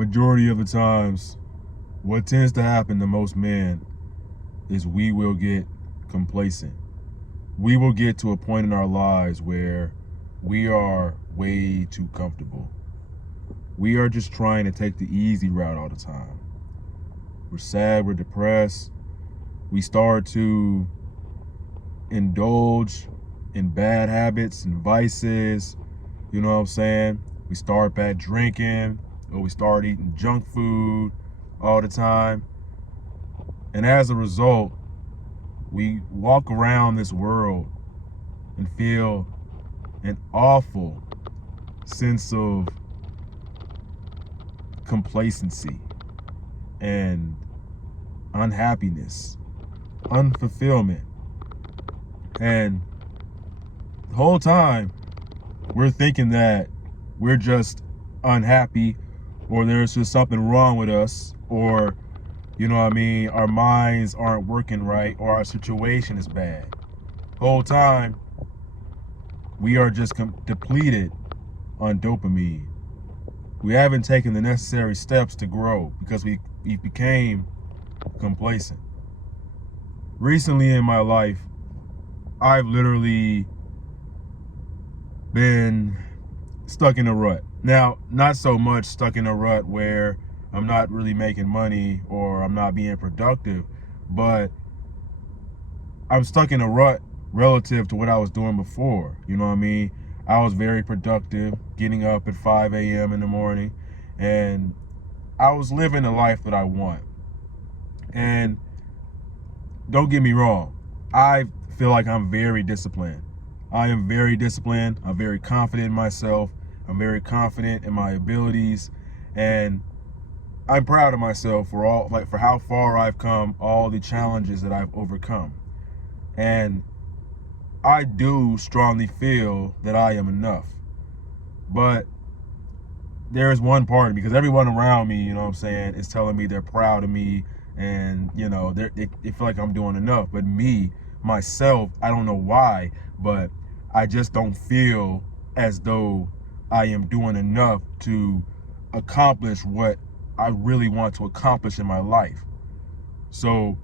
majority of the times, what tends to happen to most men is we will get complacent. We will get to a point in our lives where we are way too comfortable. We are just trying to take the easy route all the time. We're sad, we're depressed. We start to indulge in bad habits and vices. You know what I'm saying? We start back drinking, or we start eating junk food all the time. And as a result, we walk around this world and feel an awful sense of complacency and unhappiness, unfulfillment. And the whole time, we're thinking that we're just unhappy, or there's just something wrong with us, or, you know what I mean, our minds aren't working right, or our situation is bad. The whole time, we are just depleted on dopamine. We haven't taken the necessary steps to grow because we became complacent. Recently in my life, I've literally been stuck in a rut. Now, not so much stuck in a rut where I'm not really making money or I'm not being productive, but I'm stuck in a rut relative to what I was doing before. You know what I mean? I was very productive, getting up at 5 a.m. in the morning, and I was living the life that I want. And don't get me wrong, I feel like I'm very disciplined. I am very disciplined. I'm very confident in myself. I'm very confident in my abilities, and I'm proud of myself for how far I've come, all the challenges that I've overcome. And I do strongly feel that I am enough. But there's one part of me, because everyone around me, you know what I'm saying, is telling me they're proud of me, and, you know, they feel like I'm doing enough. But me, myself, I don't know why, but I just don't feel as though I am doing enough to accomplish what I really want to accomplish in my life. So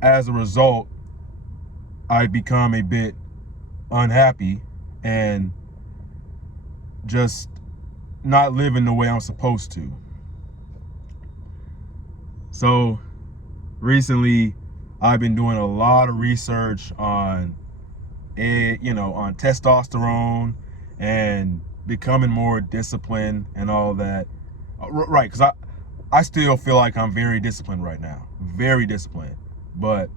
as a result, I become a bit unhappy and just not living the way I'm supposed to. So recently, I've been doing a lot of research on testosterone and becoming more disciplined and all that. Right, because I still feel like I'm very disciplined right now, very disciplined, but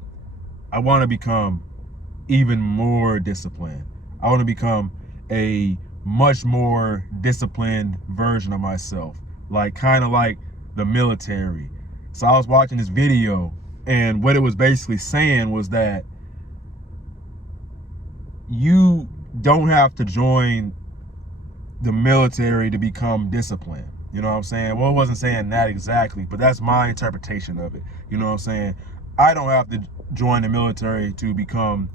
I want to become even more disciplined. I want to become a much more disciplined version of myself, kind of like the military. So I was watching this video, and what it was basically saying was that you don't have to join the military to become disciplined. You know what I'm saying? Well, it wasn't saying that exactly, but that's my interpretation of it. You know what I'm saying? I don't have to join the military to become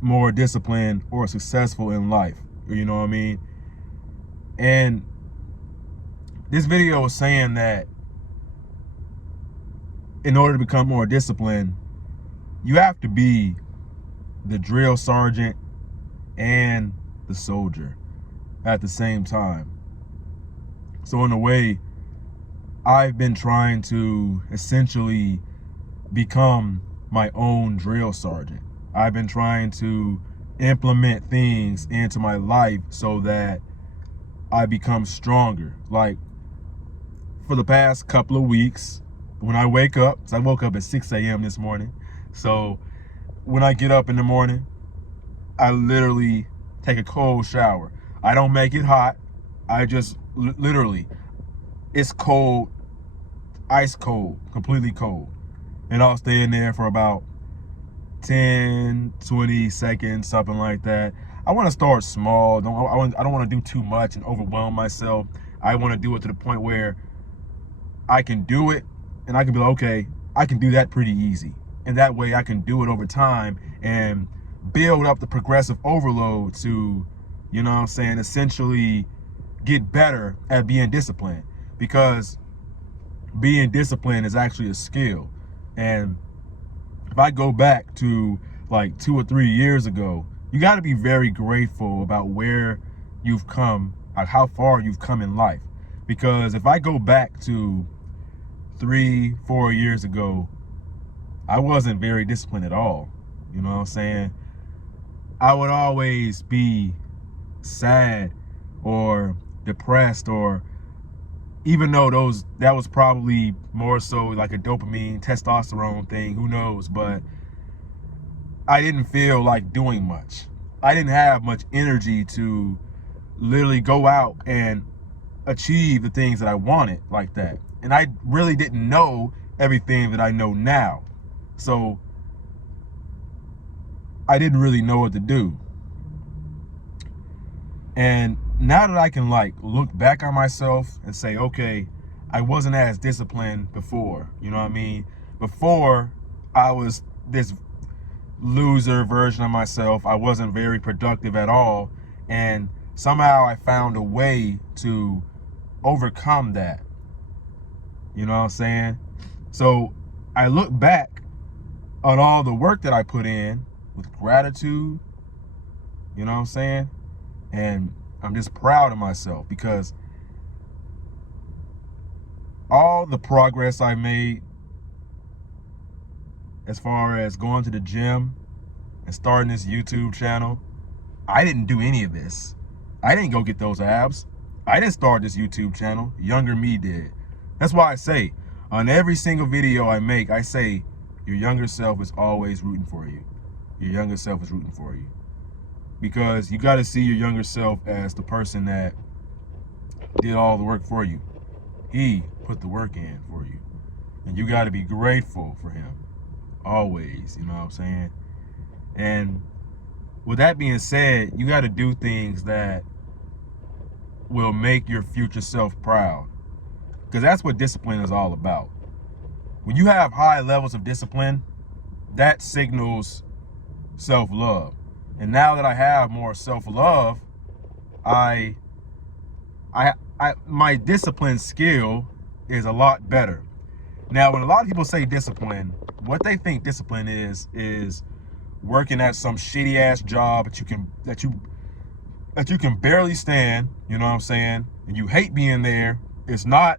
more disciplined or successful in life. You know what I mean? And this video was saying that in order to become more disciplined, you have to be the drill sergeant and the soldier at the same time. So in a way, I've been trying to essentially become my own drill sergeant. I've been trying to implement things into my life so that I become stronger. Like, for the past couple of weeks, when I wake up, so I woke up at 6 a.m. this morning. So when I get up in the morning, I literally take a cold shower. I don't make it hot. I just literally, it's cold, ice cold, completely cold. And I'll stay in there for about 10, 20 seconds, something like that. I want to start small. I don't want to do too much and overwhelm myself. I want to do it to the point where I can do it and I can be like, okay, I can do that pretty easy. And that way I can do it over time and build up the progressive overload to, you know what I'm saying, essentially get better at being disciplined, because being disciplined is actually a skill. And if I go back to like 2 or 3 years ago, you got to be very grateful about where you've come, like how far you've come in life. Because if I go back to 3-4 years ago, I wasn't very disciplined at all. You know what I'm saying? I would always be sad or depressed, or even though that was probably more so like a dopamine, testosterone thing, who knows, but I didn't feel like doing much. I didn't have much energy to literally go out and achieve the things that I wanted like that. And I really didn't know everything that I know now. So I didn't really know what to do. And now that I can like look back on myself and say, okay, I wasn't as disciplined before. You know what I mean? Before, I was this loser version of myself. I wasn't very productive at all. And somehow I found a way to overcome that. You know what I'm saying? So I look back on all the work that I put in with gratitude. You know what I'm saying? And I'm just proud of myself, because all the progress I made as far as going to the gym and starting this YouTube channel, I didn't do any of this. I didn't go get those abs. I didn't start this YouTube channel. Younger me did. That's why I say on every single video I make, I say your younger self is always rooting for you. Your younger self is rooting for you. Because you got to see your younger self as the person that did all the work for you. He put the work in for you. And you got to be grateful for him. Always, you know what I'm saying? And with that being said, you got to do things that will make your future self proud. Because that's what discipline is all about. When you have high levels of discipline, that signals self-love. And now that I have more self-love, my discipline skill is a lot better. Now, when a lot of people say discipline, what they think discipline is working at some shitty ass job that you can barely stand, you know what I'm saying? And you hate being there. It's not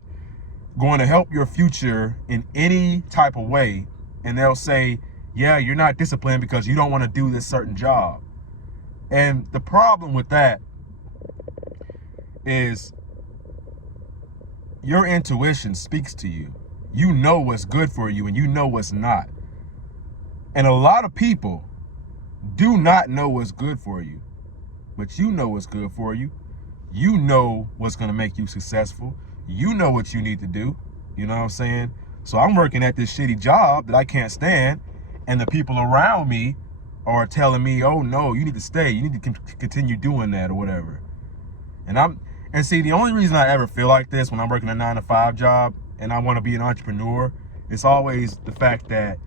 going to help your future in any type of way. And they'll say, yeah, you're not disciplined because you don't want to do this certain job. And the problem with that is your intuition speaks to you. You know what's good for you and you know what's not. And a lot of people do not know what's good for you, but you know what's good for you. You know what's going to make you successful. You know what you need to do. You know what I'm saying? So I'm working at this shitty job that I can't stand, and the people around me are telling me, oh no, you need to stay. You need to continue doing that or whatever. And see, the only reason I ever feel like this when I'm working a 9-to-5 job and I want to be an entrepreneur, it's always the fact that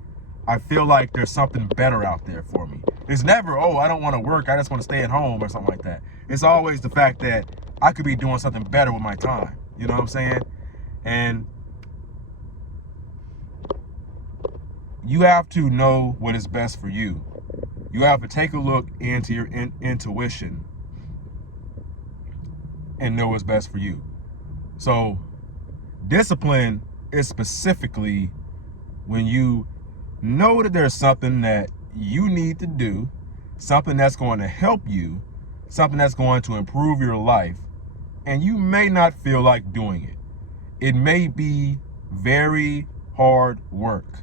I feel like there's something better out there for me. It's never, oh, I don't want to work, I just want to stay at home or something like that. It's always the fact that I could be doing something better with my time. You know what I'm saying? And you have to know what is best for you. You have to take a look into your intuition and know what's best for you. So discipline is specifically when you know that there's something that you need to do, something that's going to help you, something that's going to improve your life, and you may not feel like doing it. It may be very hard work.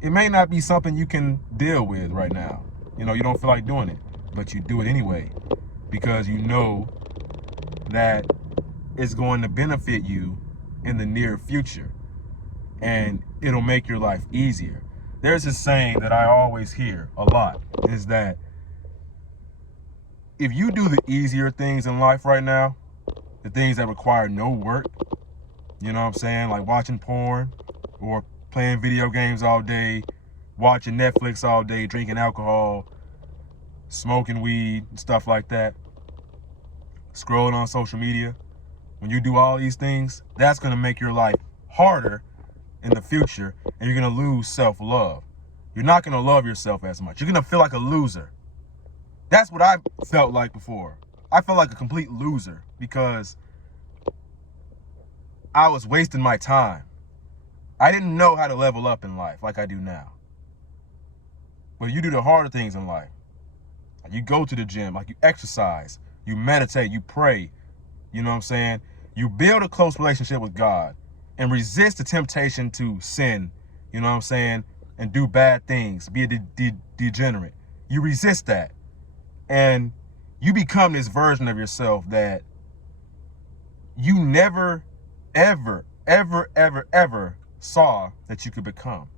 It may not be something you can deal with right now. You know, you don't feel like doing it, but you do it anyway because you know that it's going to benefit you in the near future and it'll make your life easier. There's this saying that I always hear a lot, is that if you do the easier things in life right now, the things that require no work, you know what I'm saying, like watching porn or playing video games all day, watching Netflix all day, drinking alcohol, smoking weed, and stuff like that. scrolling on social media, when you do all these things, that's going to make your life harder in the future, and you're going to lose self-love. You're not going to love yourself as much. You're going to feel like a loser. That's what I felt like before. I felt like a complete loser because I was wasting my time. I didn't know how to level up in life like I do now. But you do the harder things in life. Like you go to the gym, like you exercise, you meditate, you pray. You know what I'm saying? You build a close relationship with God and resist the temptation to sin, you know what I'm saying, and do bad things, be a degenerate. You resist that. And you become this version of yourself that you never, ever, ever, ever, ever saw that you could become.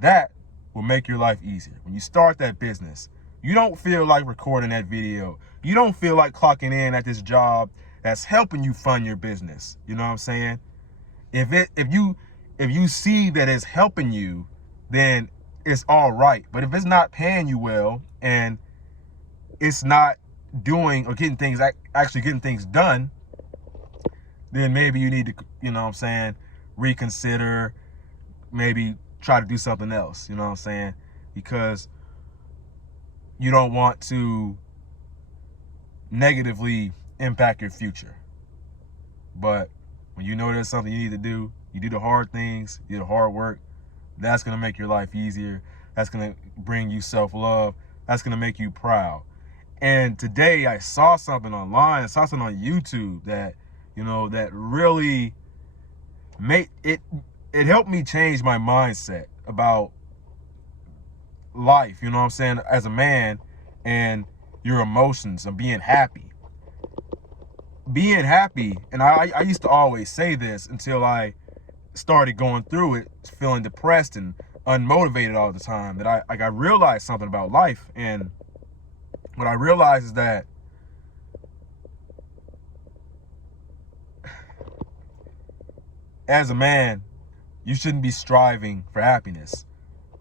That will make your life easier. When you start that business, you don't feel like recording that video. You don't feel like clocking in at this job that's helping you fund your business. You know what I'm saying? If you see that it's helping you, then it's all right. But if it's not paying you well and it's not doing or actually getting things done, then maybe you need to, you know what I'm saying, reconsider, maybe try to do something else, you know what I'm saying? Because you don't want to negatively impact your future. But when you know there's something you need to do, you do the hard things, you do the hard work, that's going to make your life easier. That's going to bring you self-love. That's going to make you proud. And today I saw something online, I saw something on YouTube that, you know, that really made it helped me change my mindset about life, you know what I'm saying, as a man, and your emotions and being happy. Being happy, and I used to always say this until I started going through it, feeling depressed and unmotivated all the time, that I realized something about life. And what I realized is that as a man, you shouldn't be striving for happiness.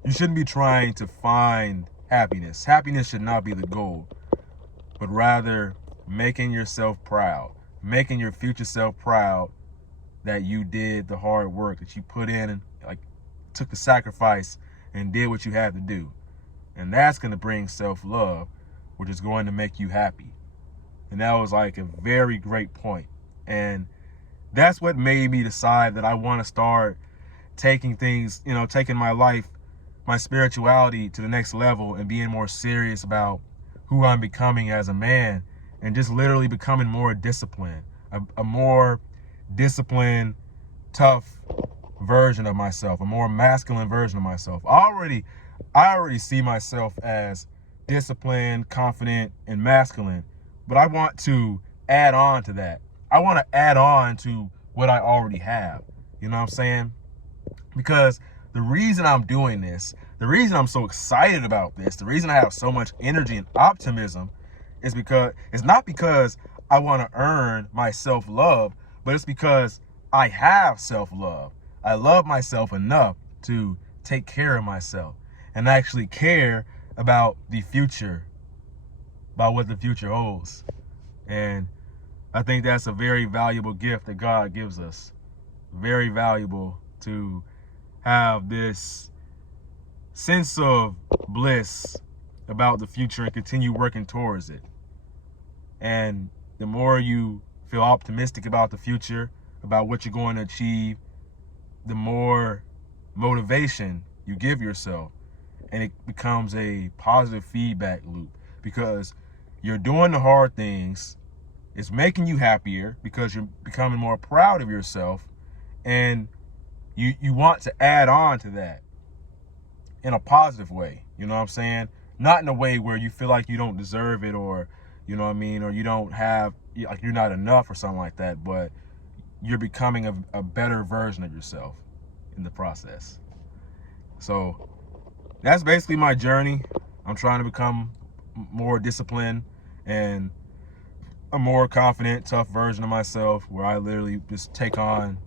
You shouldn't be trying to find happiness. Happiness should not be the goal, but rather making yourself proud, making your future self proud that you did the hard work, that you put in and like took the sacrifice and did what you had to do. And that's going to bring self-love, which is going to make you happy. And that was like a very great point. And that's what made me decide that I want to start taking things, you know, taking my life, my spirituality to the next level and being more serious about who I'm becoming as a man, and just literally becoming more disciplined, a more disciplined, tough version of myself, a more masculine version of myself. I already see myself as disciplined, confident, and masculine, but I want to add on to that. I want to add on to what I already have. You know what I'm saying? Because the reason I'm doing this, the reason I'm so excited about this, the reason I have so much energy and optimism is because it's not because I want to earn my self-love, but it's because I have self-love. I love myself enough to take care of myself and actually care about the future, about what the future holds. And I think that's a very valuable gift that God gives us. Very valuable to have this sense of bliss about the future and continue working towards it. And the more you feel optimistic about the future, about what you're going to achieve, the more motivation you give yourself. And it becomes a positive feedback loop because you're doing the hard things. It's making you happier because you're becoming more proud of yourself, and you want to add on to that in a positive way. You know what I'm saying? Not in a way where you feel like you don't deserve it, or, you know what I mean, or you don't have, like you're not enough or something like that, but you're becoming a better version of yourself in the process. So that's basically my journey. I'm trying to become more disciplined and a more confident, tough version of myself, where I literally just take on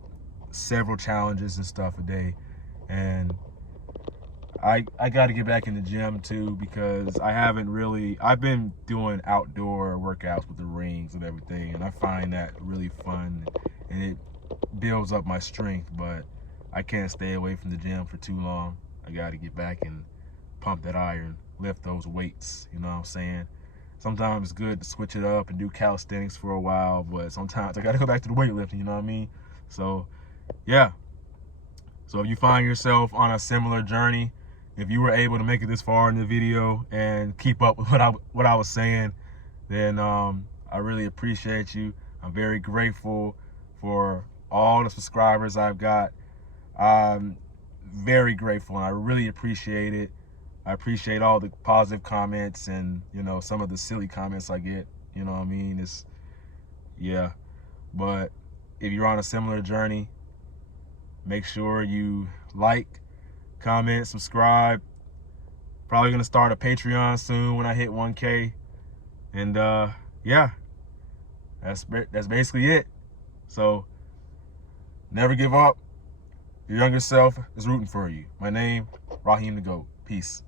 several challenges and stuff a day. And I got to get back in the gym too, because I've been doing outdoor workouts with the rings and everything, and I find that really fun, and it builds up my strength, but I can't stay away from the gym for too long. I got to get back and pump that iron, lift those weights, you know what I'm saying? Sometimes it's good to switch it up and do calisthenics for a while, but sometimes I got to go back to the weightlifting, you know what I mean? So, yeah. So if you find yourself on a similar journey, if you were able to make it this far in the video and keep up with what I was saying, then I really appreciate you. I'm very grateful for all the subscribers I've got. I'm very grateful, and I really appreciate it. I appreciate all the positive comments and, you know, some of the silly comments I get. You know what I mean? Yeah. But if you're on a similar journey, make sure you like, comment, subscribe. Probably gonna start a Patreon soon when I hit 1K. And yeah, that's basically it. So never give up. Your younger self is rooting for you. My name, Raheem the GOAT. Peace.